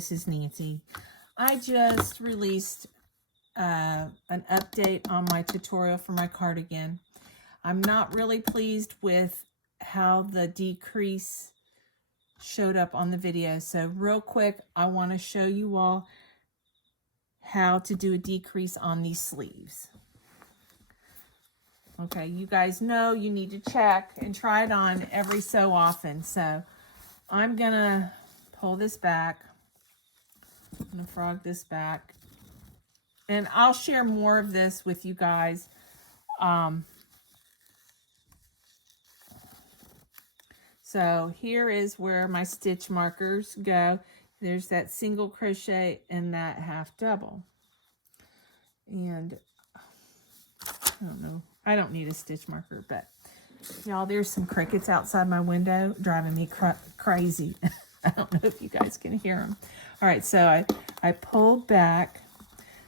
this is Nancy. I just released an update on my tutorial for my cardigan. I'm not really pleased with how the decrease showed up on the video. So real quick, I want to show you all how to do a decrease on these sleeves. Okay, you guys know you need to check and try it on every so often. So I'm gonna pull this back. I'm gonna frog this back. And I'll share more of this with you guys. So here is where my stitch markers go. There's that single crochet and that half double. And I don't know. I don't need a stitch marker, but y'all, there's some crickets outside my window driving me crazy. I don't know if you guys can hear them. All right, so I pulled back.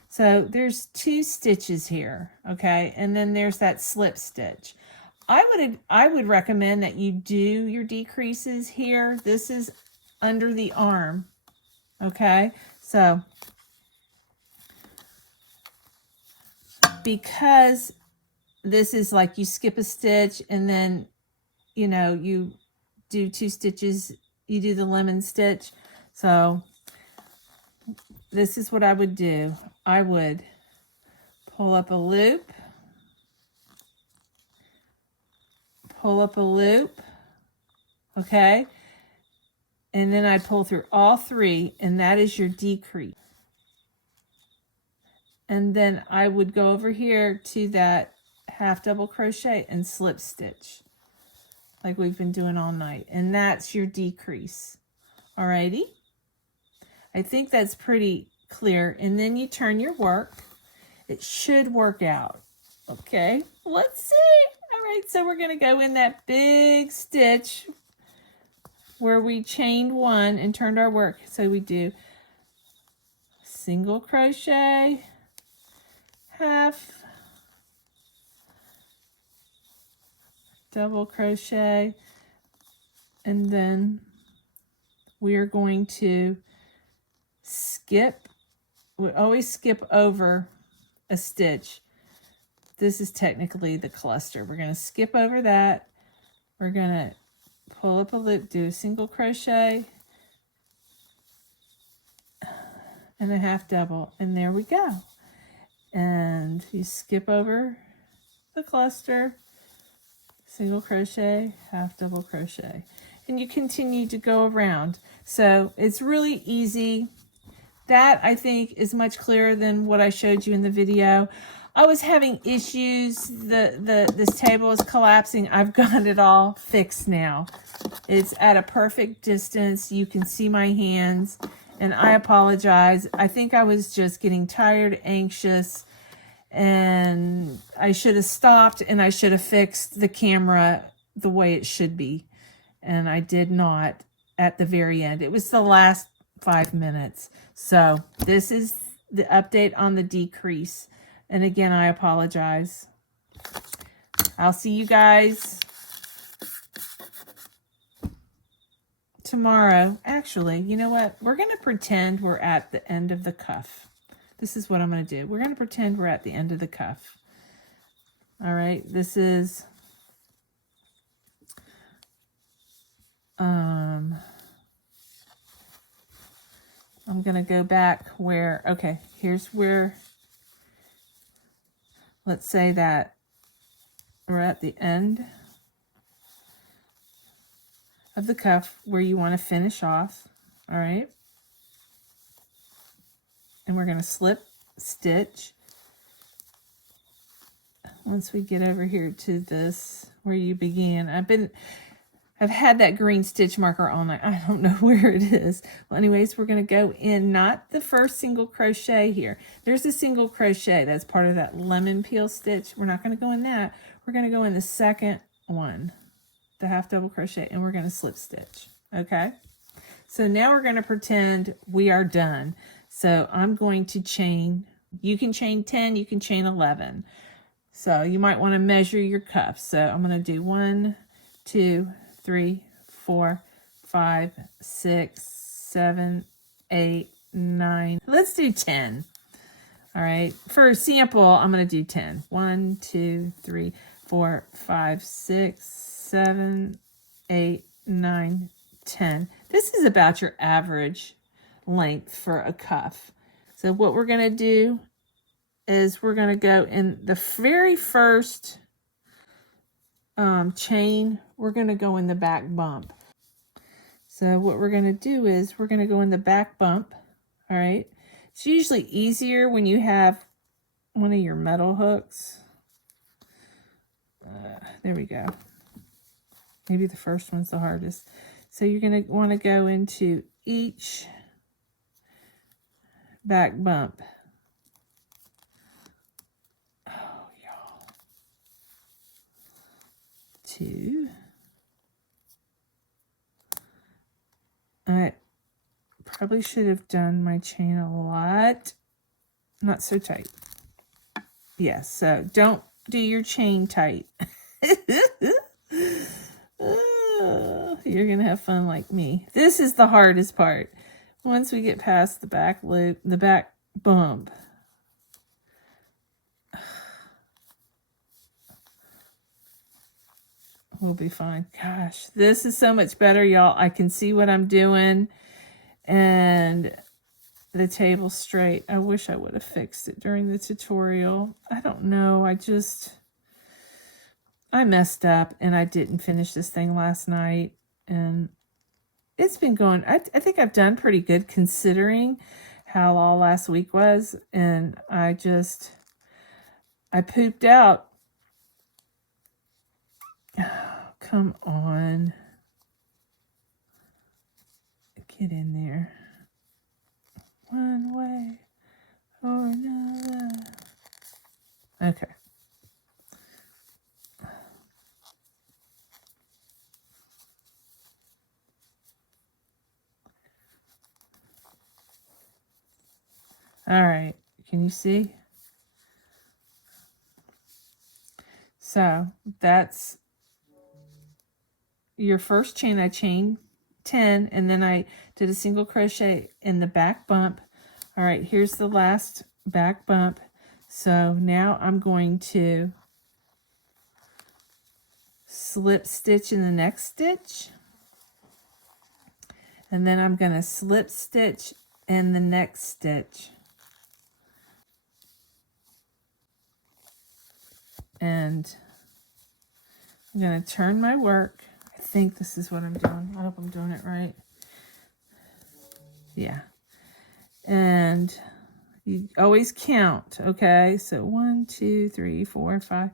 So there's 2 stitches here, okay? And then there's that slip stitch. I would recommend that you do your decreases here. This is under the arm, okay? So because this is like you skip a stitch and then, you know, you do 2 stitches, you do the lemon stitch. So this is what I would do. I would pull up a loop, okay? And then I pull through all 3, and that is your decrease. And then I would go over here to that half double crochet and slip stitch like we've been doing all night. And that's your decrease. Alrighty? I think that's pretty clear. And then you turn your work. It should work out. Okay, let's see. All right, so we're going to go in that big stitch where we chained 1 and turned our work. So we do single crochet, half, double crochet, and then we are going to skip. We always skip over a stitch. This is technically the cluster. We're going to skip over that. We're going to pull up a loop, do a single crochet and a half double, and there we go. And you skip over the cluster, single crochet, half double crochet, and you continue to go around. So it's really easy. That, I think, is much clearer than what I showed you in the video. I was having issues. This table is collapsing. I've got it all fixed now. It's at a perfect distance. You can see my hands, and I apologize. I think I was just getting tired, anxious, and I should have stopped, and I should have fixed the camera the way it should be. And I did not at the very end. It was the last 5 minutes. So this is the update on the decrease. And again, I apologize. I'll see you guys tomorrow. Actually, you know what? We're going to pretend we're at the end of the cuff. This is what I'm going to do. We're going to pretend we're at the end of the cuff. All right. This is I'm going to go back where, okay, here's where, let's say that we're at the end of the cuff where you want to finish off. All right. And we're going to slip stitch. Once we get over here to this, where you began, I've had that green stitch marker all night. I don't know where it is. Well, anyways, we're going to go in, not the first single crochet here. There's a single crochet. That's part of that lemon peel stitch. We're not going to go in that. We're going to go in the second one, the half double crochet, and we're going to slip stitch. Okay. So now we're going to pretend we are done. So I'm going to chain. You can chain 10. You can chain 11. So you might want to measure your cuffs. So I'm going to do 1, 2, 3, 4, 5, 6, 7, 8, 9. Let's do 10. All right. For a sample, I'm going to do 10. 1, 2, 3, 4, 5, 6, 7, 8, 9, 10. This is about your average length for a cuff. So what we're going to do is we're going to go in the very first chain. We're going to go in the back bump. So what we're going to do is we're going to go in the back bump. All right. It's usually easier when you have one of your metal hooks. There we go. Maybe the first one's the hardest. So you're going to want to go into each back bump. Oh, y'all. 2. I probably should have done my chain a lot. Not so tight. Yes, so don't do your chain tight. You're going to have fun like me. This is the hardest part. Once we get past the back loop, the back bump. We'll be fine. Gosh, this is so much better, y'all. I can see what I'm doing. And the table's straight. I wish I would have fixed it during the tutorial. I don't know. I messed up and I didn't finish this thing last night. And it's been going, I think I've done pretty good considering how all last week was. And I pooped out. Oh, come on. Get in there. One way or another. Okay. All right. Can you see? So that's your first chain. I chained 10 and then I did a single crochet in the back bump. All right, here's the last back bump. So now I'm going to slip stitch in the next stitch. And then I'm going to slip stitch in the next stitch. And I'm going to turn my work. I think this is what I'm doing. I hope I'm doing it right. Yeah. And you always count, okay? So 1, 2, 3, 4, 5,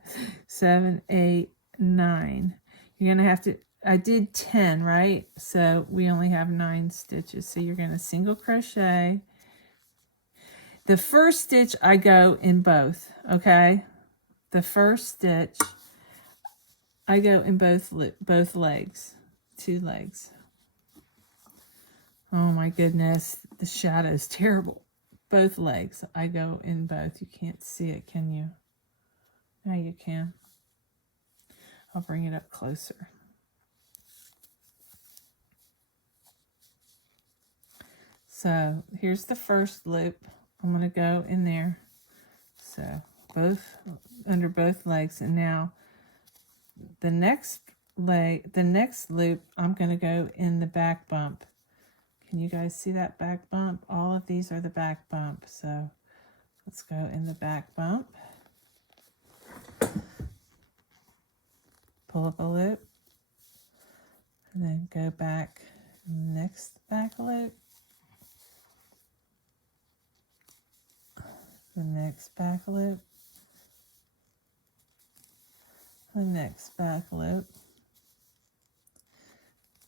7, 8, 9. You're going to have to, I did 10, right? So we only have 9 stitches. So you're going to single crochet. The first stitch I go in both, okay? The first stitch I go in both legs, 2 legs. Oh my goodness, the shadow is terrible. Both legs, I go in both. You can't see it, can you? Now you can. I'll bring it up closer. So here's the first loop. I'm going to go in there. So both under both legs, and now the next leg, the next loop, I'm going to go in the back bump. Can you guys see that back bump? All of these are the back bump. So let's go in the back bump. Pull up a loop. And then go back next back loop. The next back loop. The next back loop.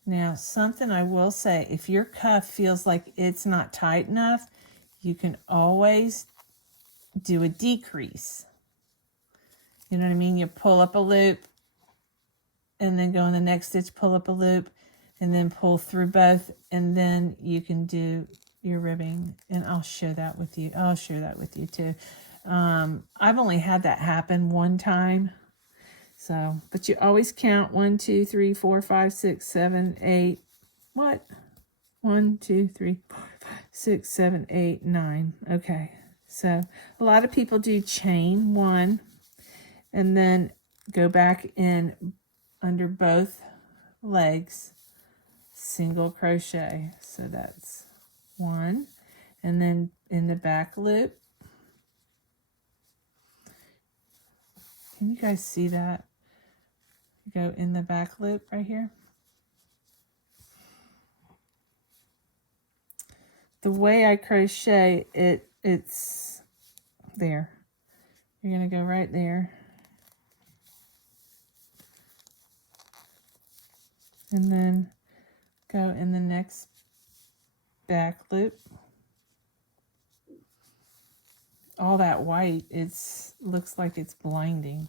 Now, something I will say, if your cuff feels like it's not tight enough, you can always do a decrease. You know what I mean? You pull up a loop and then go in the next stitch, pull up a loop, and then pull through both, and then you can do your ribbing. And I'll share that with you. I'll share that with you too. I've only had that happen one time. So, but you always count 1, 2, 3, 4, 5, 6, 7, 8. What? 1, 2, 3, 4, 5, 6, 7, 8, 9. Okay, so a lot of people do chain 1 and then go back in under both legs, single crochet. So that's 1, and then in the back loop. Can you guys see that? Go in the back loop right here. The way I crochet it's there. You're going to go right there. And then go in the next back loop. All that white, looks like it's blinding.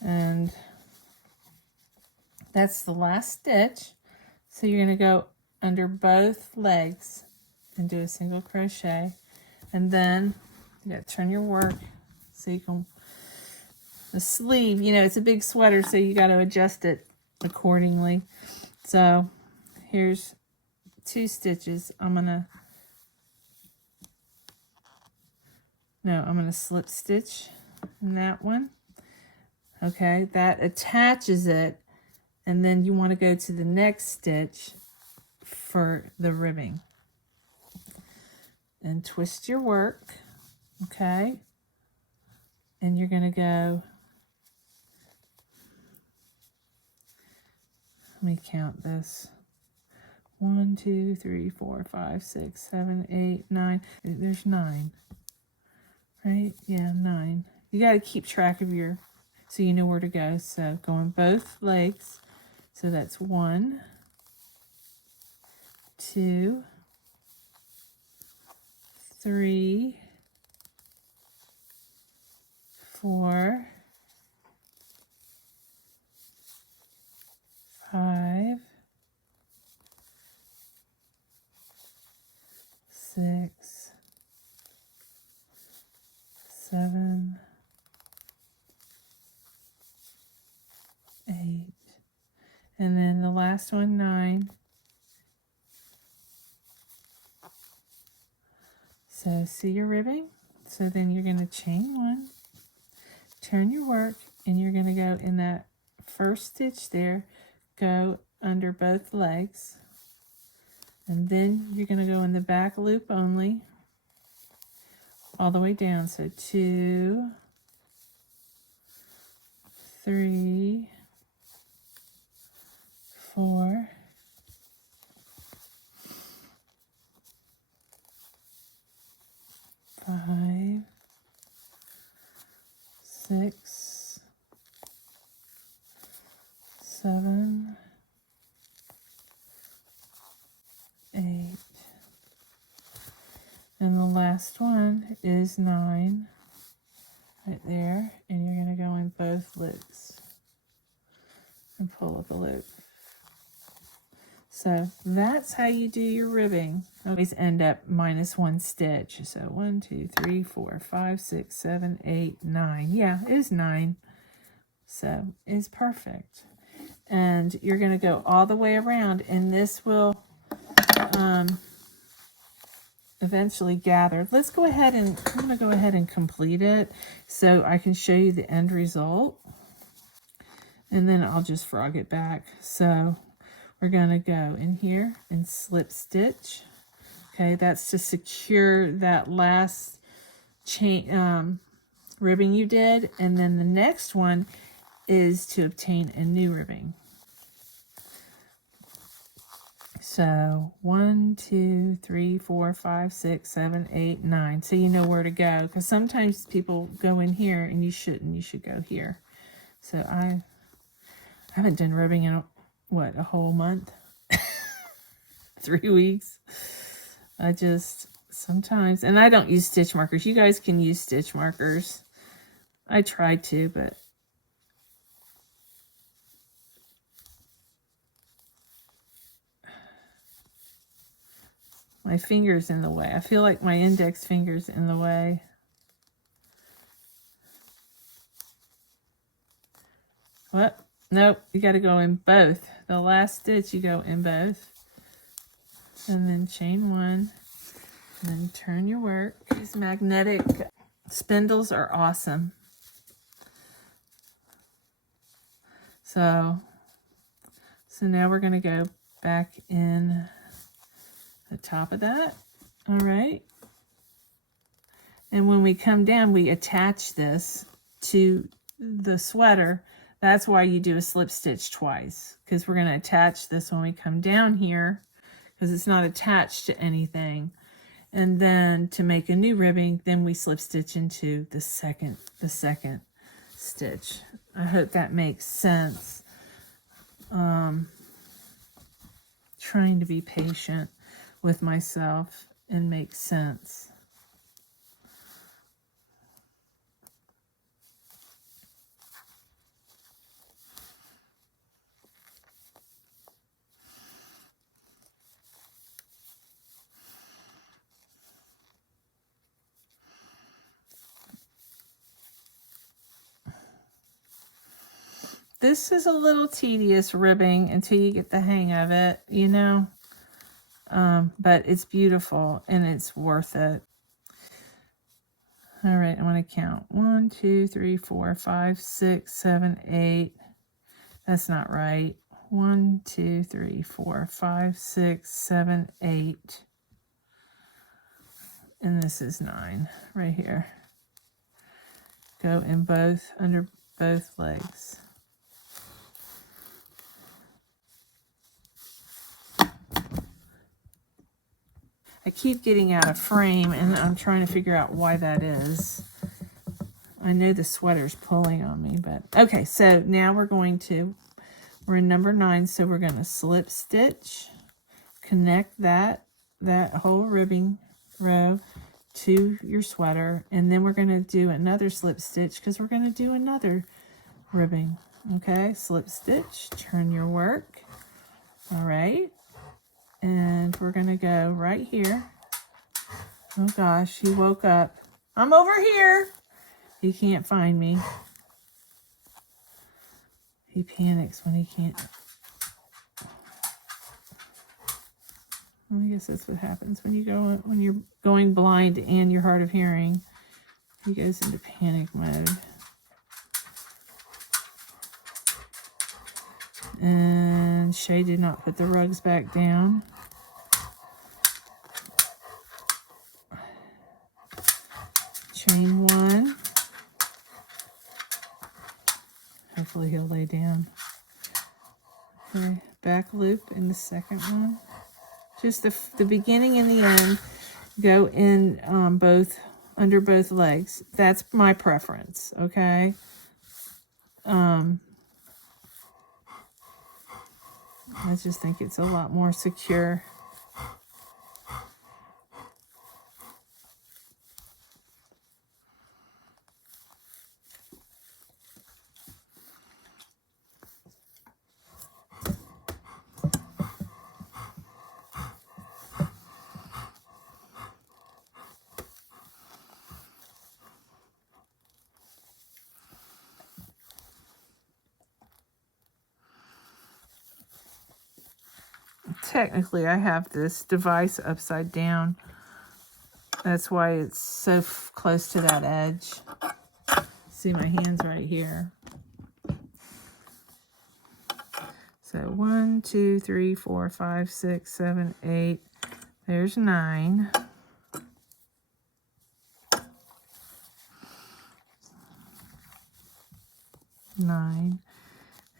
And that's the last stitch. So you're going to go under both legs and do a single crochet. And then you got to turn your work so you can, the sleeve, you know, it's a big sweater, so you got to adjust it accordingly. So here's 2 stitches. I'm going to slip stitch in that one. Okay, that attaches it, and then you want to go to the next stitch for the ribbing. And twist your work, okay? And you're going to go, let me count this. 1, 2, 3, 4, 5, 6, 7, 8, 9. There's 9, right? Yeah, 9. You got to keep track of your, so you know where to go. So go on both legs. So that's 1, 2, 3, 4, 5, 6, 7, 8, and then the last one, 9. So see your ribbing? So then you're going to chain 1, turn your work, and you're going to go in that first stitch there, go under both legs, and then you're going to go in the back loop only, all the way down. So 2, 3, 4, 5, 6, 7, 8, and the last one is 9 right there, and you're going to go in both loops and pull up a loop. So that's how you do your ribbing. Always end up -1 stitch. So 1, 2, 3, 4, 5, 6, 7, 8, 9. Yeah, it is 9. So it's perfect. And you're going to go all the way around, and this will eventually gather. Let's go ahead and, I'm going to go ahead and complete it so I can show you the end result. And then I'll just frog it back. So we're going to go in here and slip stitch. Okay, that's to secure that last chain ribbing you did. And then the next one is to obtain a new ribbing. So 1, 2, 3, 4, 5, 6, 7, 8, 9. So you know where to go, because sometimes people go in here and you shouldn't. You should go here. So I haven't done ribbing in a whole month, 3 weeks. I just sometimes, and I don't use stitch markers. You guys can use stitch markers. I tried to, but my finger's in the way. I feel like my index finger's in the way. What? Nope, you got to go in both. The last stitch, you go in both. And then chain one. And then turn your work. These magnetic spindles are awesome. So now we're going to go back in the top of that. All right. And when we come down, we attach this to the sweater. That's why you do a slip stitch twice, because we're going to attach this when we come down here, because it's not attached to anything. And then to make a new ribbing, then we slip stitch into the second stitch. I hope that makes sense. Trying to be patient with myself and make sense. This is a little tedious ribbing until you get the hang of it, you know. But it's beautiful and it's worth it. All right, I want to count. 1, 2, 3, 4, 5, 6, 7, 8. That's not right. 1, 2, 3, 4, 5, 6, 7, 8. And this is 9 right here. Go in both, under both legs. I keep getting out of frame, and I'm trying to figure out why that is. I know the sweater's pulling on me, but okay. So now we're in number 9, so we're going to slip stitch, connect that whole ribbing row to your sweater, and then we're going to do another slip stitch because we're going to do another ribbing. Okay, slip stitch, turn your work. All right. And we're going to go right here. Oh gosh, he woke up. I'm over here. He can't find me. He panics when he can't. Well, I guess that's what happens when you're going blind and you're hard of hearing. He goes into panic mode. And Shay did not put the rugs back down. Chain 1. Hopefully he'll lay down. Okay, back loop in the second one. Just the beginning and the end go in under both legs. That's my preference, okay? I just think it's a lot more secure. Technically, I have this device upside down. That's why it's so close to that edge. See, my hand's right here. So 1, 2, 3, 4, 5, 6, 7, 8. There's 9.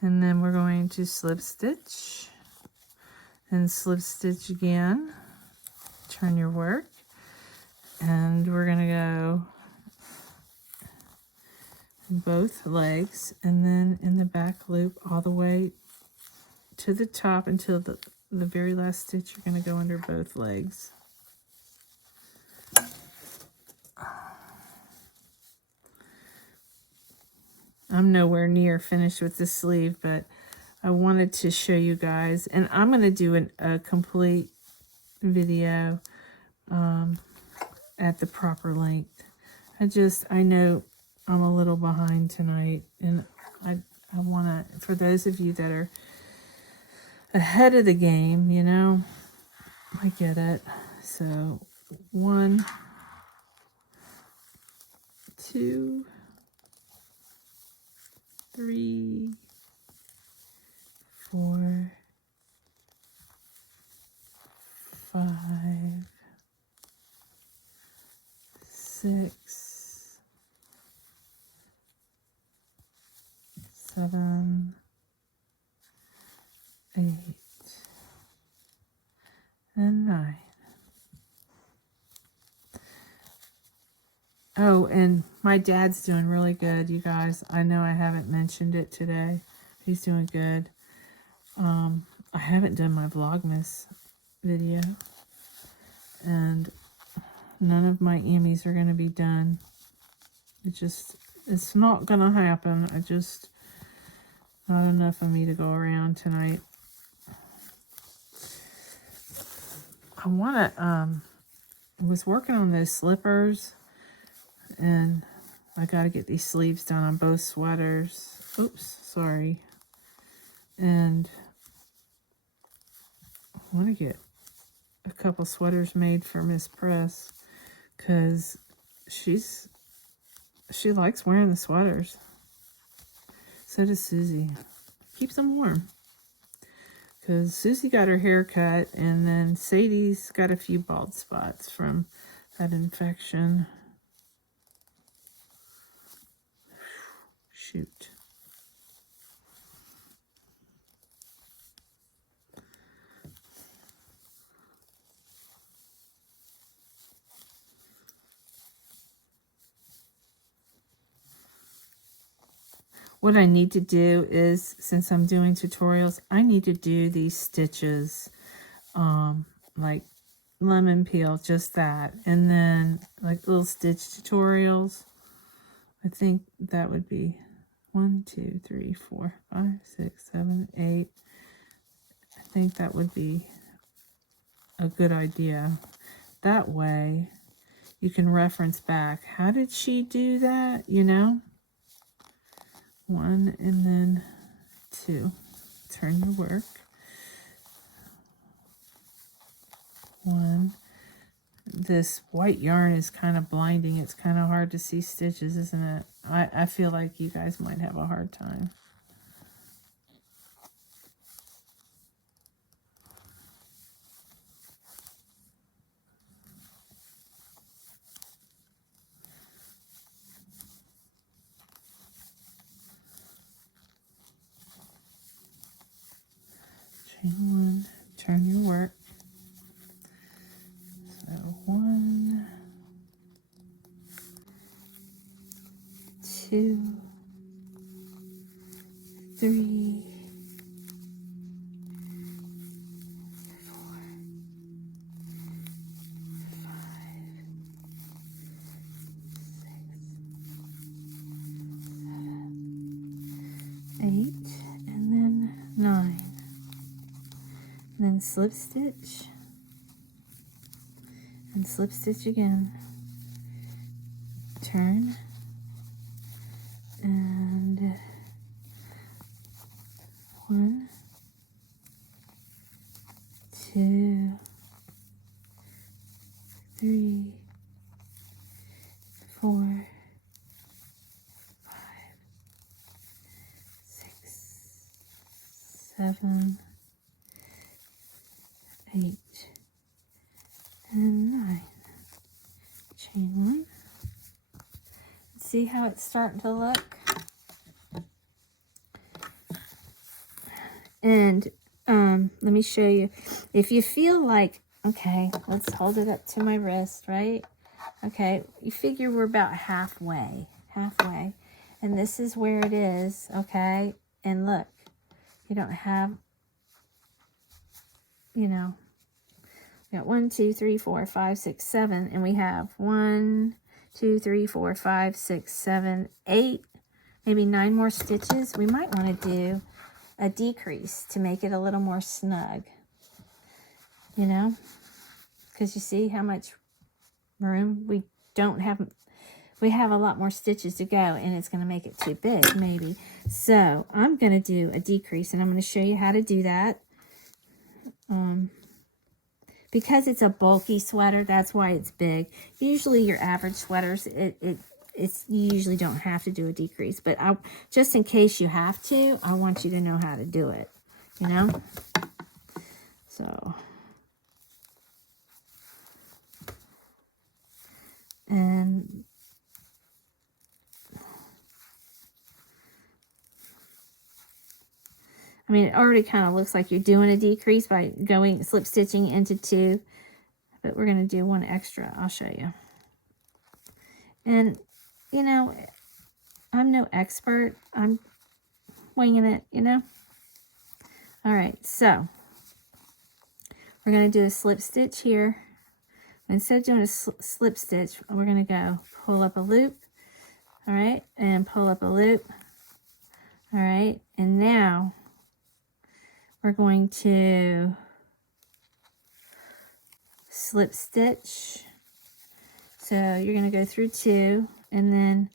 And then we're going to slip stitch and slip stitch again. Turn your work, and we're going to go both legs, and then in the back loop all the way to the top until the very last stitch. You're going to go under both legs. I'm nowhere near finished with this sleeve, but I wanted to show you guys, and I'm going to do a complete video at the proper length. I know I'm a little behind tonight, and I want to, for those of you that are ahead of the game, you know, I get it. So 1, 2, 3, 4, 5, 6, 7, 8, and 9. Oh, and my dad's doing really good, you guys. I know I haven't mentioned it today. He's doing good. I haven't done my Vlogmas video, and none of my Emmys are going to be done. It's not going to happen. Not enough of me to go around tonight. I was working on those slippers, and I got to get these sleeves done on both sweaters. Oops, sorry. And I want to get a couple sweaters made for Miss Press, because she likes wearing the sweaters. So does Susie. Keeps them warm. Because Susie got her hair cut, and then Sadie's got a few bald spots from that infection. Shoot. What I need to do is, since I'm doing tutorials, I need to do these stitches, like lemon peel, just that. And then like little stitch tutorials. I think that would be 1, 2, 3, 4, 5, 6, 7, 8. I think that would be a good idea. That way you can reference back. How did she do that? You know? 1 and then 2. Turn your work. 1. This white yarn is kind of blinding. It's kind of hard to see stitches, isn't it? I feel like you guys might have a hard time. Chain 1, turn your work. So 1, 2, 3, 4, 5, 6, 7, 8, and then 9. And then slip stitch, and slip stitch again. Turn, and 1, 2, 3, 4, 5, 6, 7, 8, and 9. Chain 1. See how it's starting to look? And let me show you. If you feel like, okay, let's hold it up to my wrist, right? Okay, you figure we're about halfway. And this is where it is, okay? And look, you don't have, you know, we got 1, 2, 3, 4, 5, 6, 7, and we have 1, 2, 3, 4, 5, 6, 7, 8, maybe 9 more stitches, we might want to do a decrease to make it a little more snug, you know, because you see how much room we don't have. We have a lot more stitches to go, and it's going to make it too big, maybe. So I'm going to do a decrease, and I'm going to show you how to do that. Because it's a bulky sweater, that's why it's big. Usually your average sweaters, it's you usually don't have to do a decrease. But just in case you have to, I want you to know how to do it, you know? So, and I mean, it already kind of looks like you're doing a decrease by going slip stitching into 2, but we're going to do 1 extra. I'll show you. And, you know, I'm no expert. I'm winging it, you know. All right, so we're going to do a slip stitch here. Instead of doing a slip stitch, we're going to go pull up a loop, all right, and pull up a loop, all right, and now we're going to slip stitch. So you're going to go through 2, and then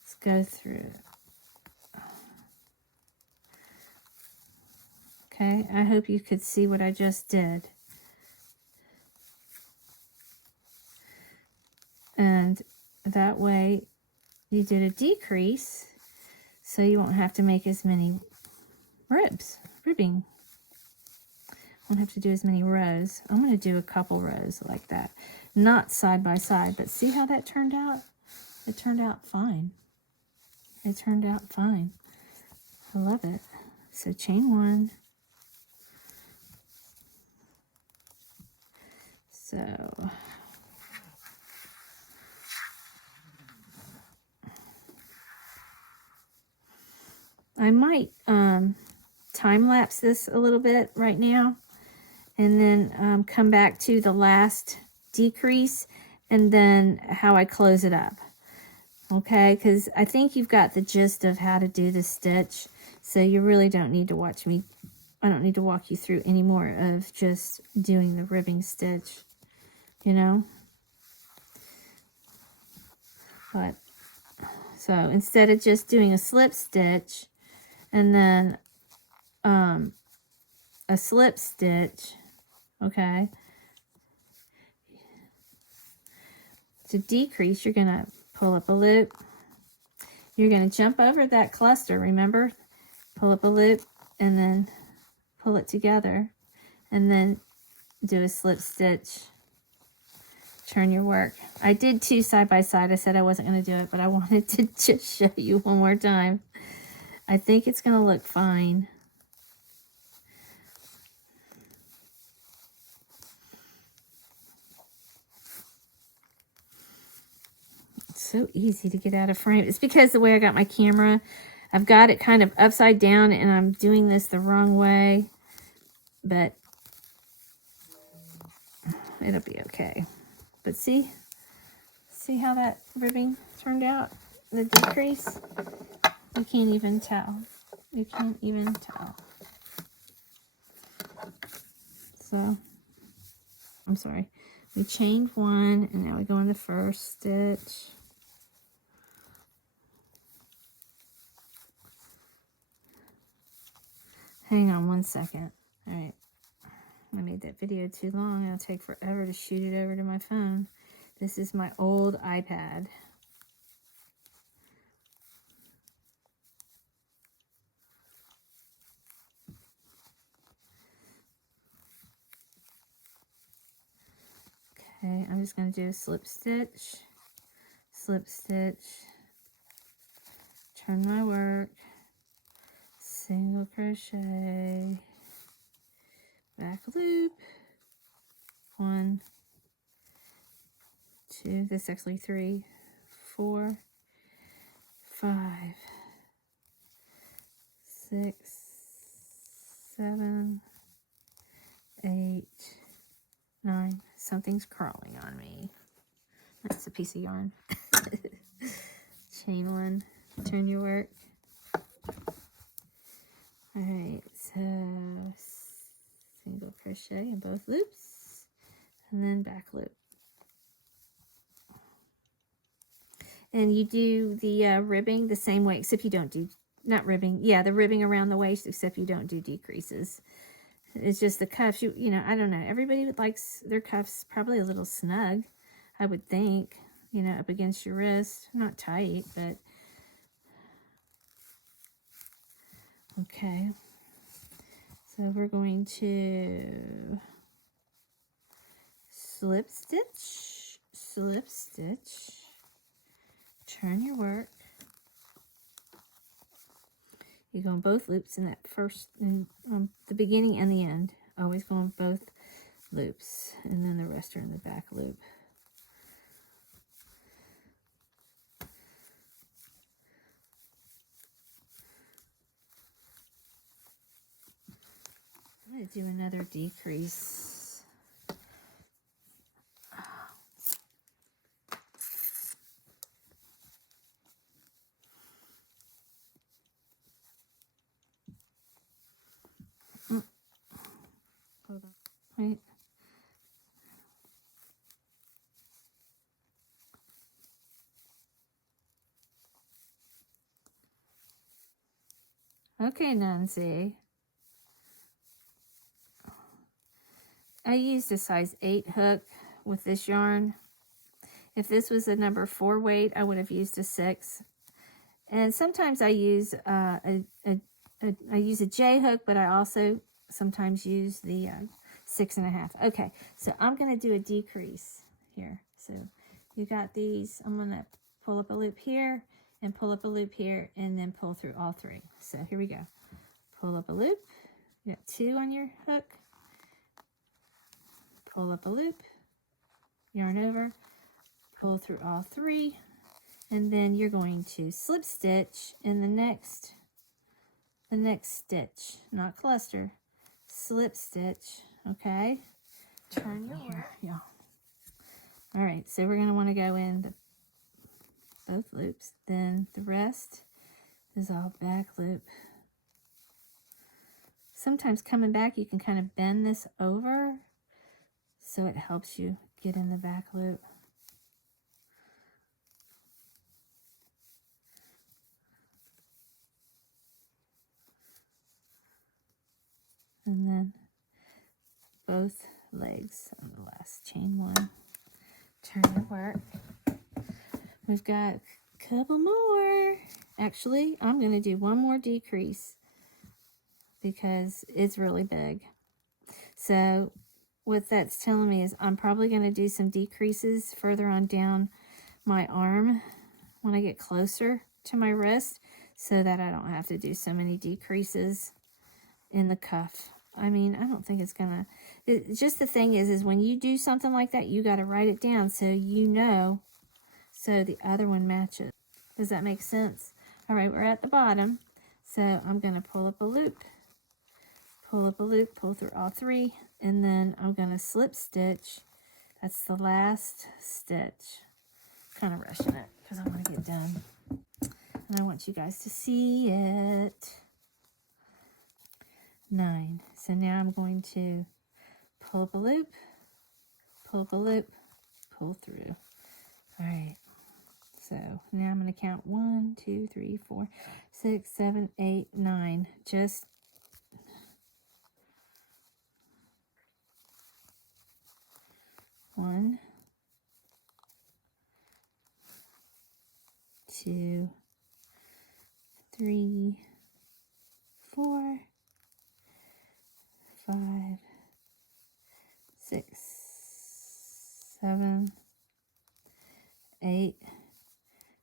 let's go through. Okay, I hope you could see what I just did. And that way you did a decrease, so you won't have to make as many ribbing. Won't have to do as many rows. I'm going to do a couple rows like that. Not side by side, but see how that turned out? It turned out fine. It turned out fine. I love it. So chain 1. So I might time lapse this a little bit right now, and then come back to the last decrease and then how I close it up. Okay, because I think you've got the gist of how to do the stitch, so you really don't need to watch me. I don't need to walk you through any more of just doing the ribbing stitch, you know. But so instead of just doing a slip stitch and then a slip stitch, okay, to decrease, you're going to pull up a loop. You're going to jump over that cluster, remember? Pull up a loop and then pull it together, and then do a slip stitch. Turn your work. I did 2 side by side. I said I wasn't going to do it, but I wanted to just show you one more time. I think it's going to look fine. It's so easy to get out of frame. It's because the way I got my camera, I've got it kind of upside down, and I'm doing this the wrong way, but it'll be okay. But see how that ribbing turned out? The decrease? You can't even tell. You can't even tell. So, I'm sorry. We chained 1, and now we go in the first stitch. Hang on 1 second. All right. I made that video too long. It'll take forever to shoot it over to my phone. This is my old iPad. Okay, I'm just going to do a slip stitch, turn my work, single crochet, back loop, 1, 2, this is actually 3, 4, 5, 6, 7, 8, 9. Something's crawling on me. That's a piece of yarn. Chain 1, turn your work, All right, so single crochet in both loops, and then back loop. And you do the ribbing the same way, except you don't do, not ribbing, yeah, the ribbing around the waist, except you don't do decreases. It's just the cuffs, you know, I don't know. Everybody likes their cuffs probably a little snug, I would think, you know, up against your wrist. Not tight, but okay. So we're going to slip stitch, turn your work. You go on both loops in that first, in the beginning and the end. Always go on both loops, and then the rest are in the back loop. I'm going to do another decrease. Hold on. Wait. Okay, Nancy. I used a size 8 hook with this yarn. If this was a number 4 weight, I would have used a 6. And sometimes I use I use a J hook, but I also sometimes use the 6.5. Okay, so I'm going to do a decrease here. So you got these. I'm going to pull up a loop here and pull up a loop here and then pull through all 3. So here we go. Pull up a loop. You got 2 on your hook. Pull up a loop. Yarn over. Pull through all 3. And then you're going to slip stitch in the next stitch, not cluster, slip stitch, okay? Turn your work. Yeah. All right, so we're going to want to go in both loops. Then the rest is all back loop. Sometimes coming back, you can kind of bend this over so it helps you get in the back loop. And then both legs on the last chain 1. Turn your work. We've got a couple more. Actually, I'm going to do one more decrease because it's really big. So what that's telling me is I'm probably going to do some decreases further on down my arm when I get closer to my wrist so that I don't have to do so many decreases in the cuff. I mean, I don't think it's gonna, just the thing is when you do something like that, you got to write it down so you know, so the other one matches. Does that make sense? All right, we're at the bottom. So I'm going to pull up a loop, pull up a loop, pull through all 3, and then I'm going to slip stitch. That's the last stitch. Kind of rushing it because I want to get done. And I want you guys to see it. 9. So now I'm going to pull up a loop, pull up a loop, pull through. All right. So now I'm going to count 1, 2, 3, 4, 6, 7, 8, 9. Just one, 2, 3, 4, 5, 6, 7, 8,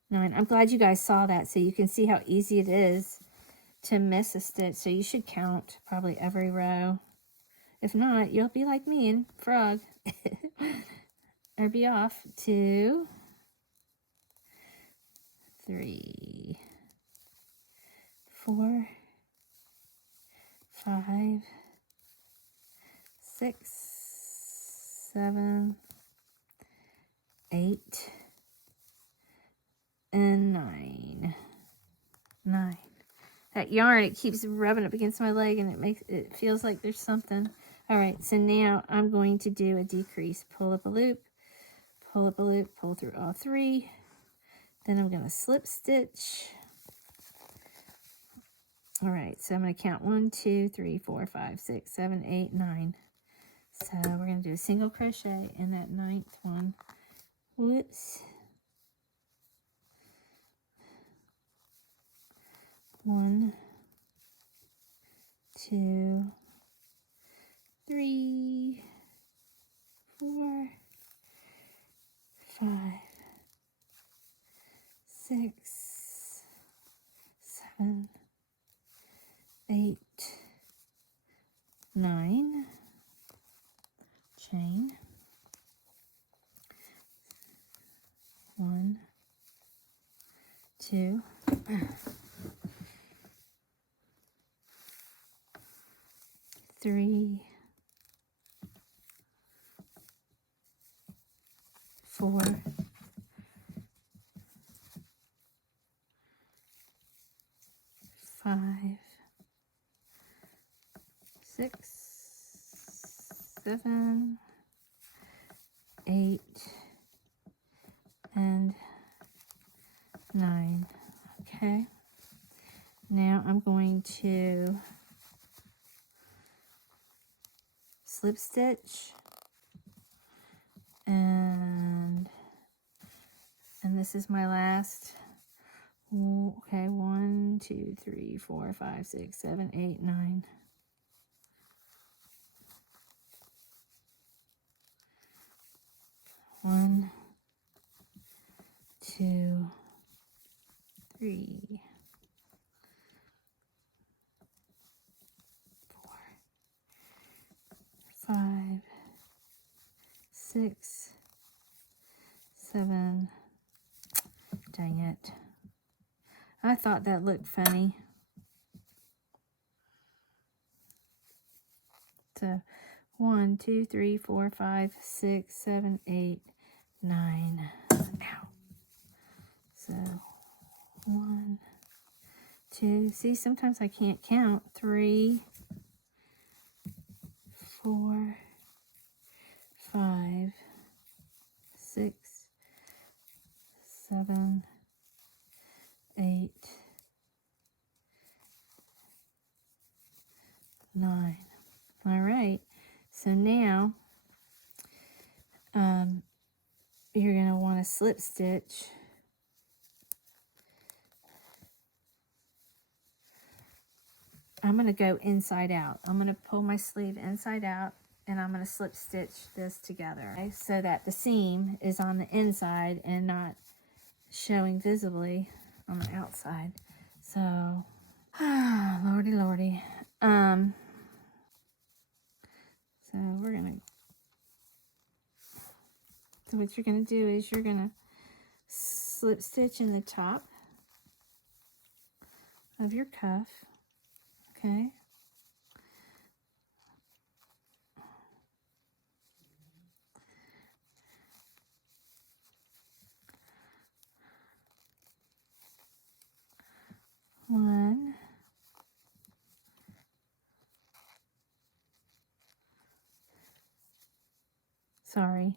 9. I'm glad you guys saw that so you can see how easy it is to miss a stitch. So you should count probably every row. If not, you'll be like me and Frog. Or be off. 2, 3, 4, 5, 6, 7, 8, and 9. that yarn, it keeps rubbing up against my leg and it feels like there's something. All right, so now I'm going to do a decrease. Pull up a loop, pull up a loop, pull through all 3. Then I'm going to slip stitch. All right, so I'm going to count 1, 2, 3, 4, 5, 6, 7, 8, 9. So we're going to do a single crochet in that 9th one. Whoops. 1, 2, 3, 4, 5, 6, 7, 8, 9. Chain. 1, 2. 3, 4, 5, 6, 7, 8, and 9. Okay. Now I'm going to slip stitch and this is my last. Okay, 1, 2, 3, 4, 5, 6, 7, 8, 9. One, 2, 3, 4, 5, 6, 7. Dang it. I thought that looked funny. So 1, 2, 3, 4, 5, 6, 7, 8, 9. Ow. So 1, 2. See, sometimes I can't count. 3, 4, 5, 6, 7, 8, 9. All right. So now, you're going to want to slip stitch. I'm going to go inside out. I'm going to pull my sleeve inside out, and I'm going to slip stitch this together, okay, so that the seam is on the inside and not showing visibly on the outside. So, lordy, lordy. So we're going to, so what you're going to do is you're going to slip stitch in the top of your cuff, okay? One, sorry,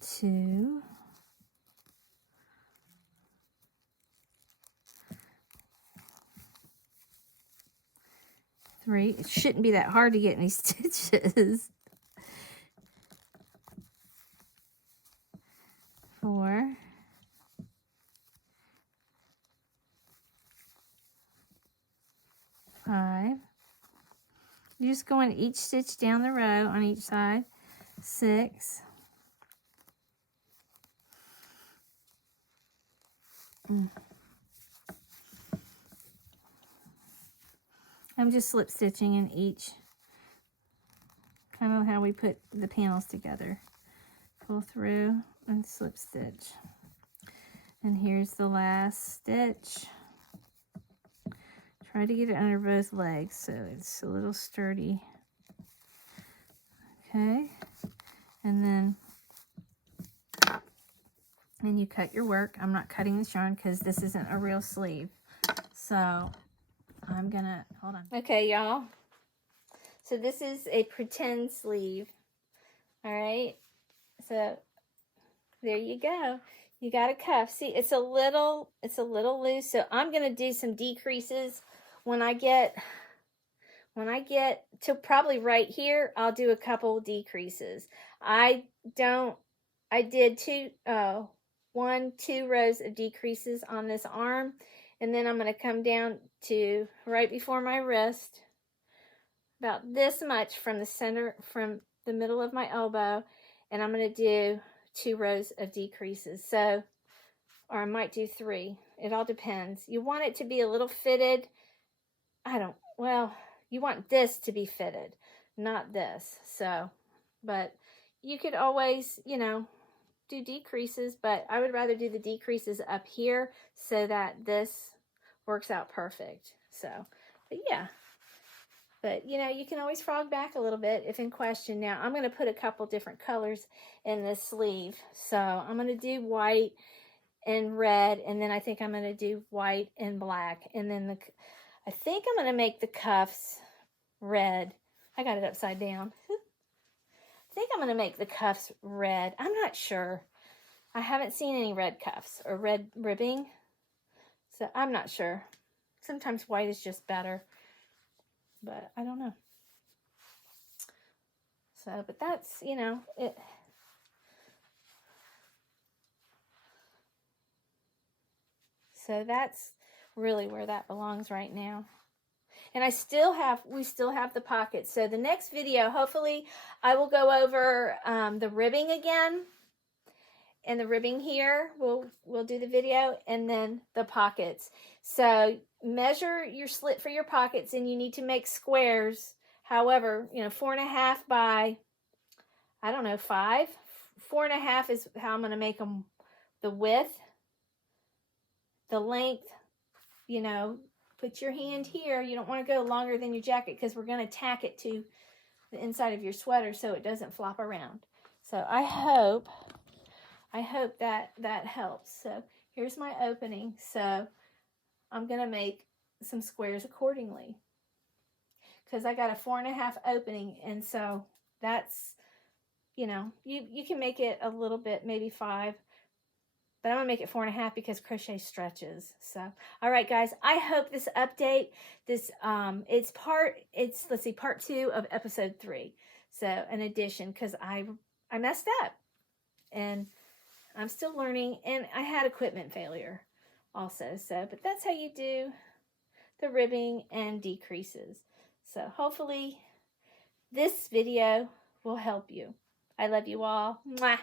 2, 3. It shouldn't be that hard to get any stitches. 4, 5. You're just going each stitch down the row on each side. 6. I'm just slip stitching in each, kind of how we put the panels together. Pull through and slip stitch. And here's the last stitch. Try to get it under both legs so it's a little sturdy. Okay, and then and you cut your work. I'm not cutting this yarn because this isn't a real sleeve. So I'm gonna, hold on. Okay, y'all. So this is a pretend sleeve. All right. So there you go. You got a cuff. See, it's a little loose. So I'm gonna do some decreases when I get to probably right here. I'll do a couple decreases. I did 2 rows of decreases on this arm, and then I'm going to come down to right before my wrist, about this much from the center, from the middle of my elbow, and I'm going to do 2 rows of decreases. So, or I might do 3. It all depends. You want it to be a little fitted. You want this to be fitted, not this. So, but you could always, do decreases, but I would rather do the decreases up here so that this works out perfect. So, but yeah. But, you can always frog back a little bit if in question. Now, I'm going to put a couple different colors in this sleeve. So, I'm going to do white and red, and then I think I'm going to do white and black. And then I think I'm going to make the cuffs red. I got it upside down. I think I'm going to make the cuffs red. I'm not sure. I haven't seen any red cuffs or red ribbing, so I'm not sure. Sometimes white is just better, but I don't know. So, but that's, it. So that's really where that belongs right now. And we still have the pockets. So the next video, hopefully, I will go over the ribbing again. And the ribbing here, we'll do the video, and then the pockets. So measure your slit for your pockets, and you need to make squares. However, 4.5 by, I don't know, 5. 4.5 is how I'm going to make them. The width, the length, put your hand here. You don't want to go longer than your jacket because we're going to tack it to the inside of your sweater so it doesn't flop around. So I hope that helps. So here's my opening. So I'm going to make some squares accordingly because I got a 4.5 opening. And so that's, you can make it a little bit, maybe 5, but I'm going to make it 4.5 because crochet stretches. So, all right, guys, I hope this update, it's part 2 of episode 3. So an addition, because I messed up and I'm still learning, and I had equipment failure also. So, but that's how you do the ribbing and decreases. So hopefully this video will help you. I love you all. Mwah.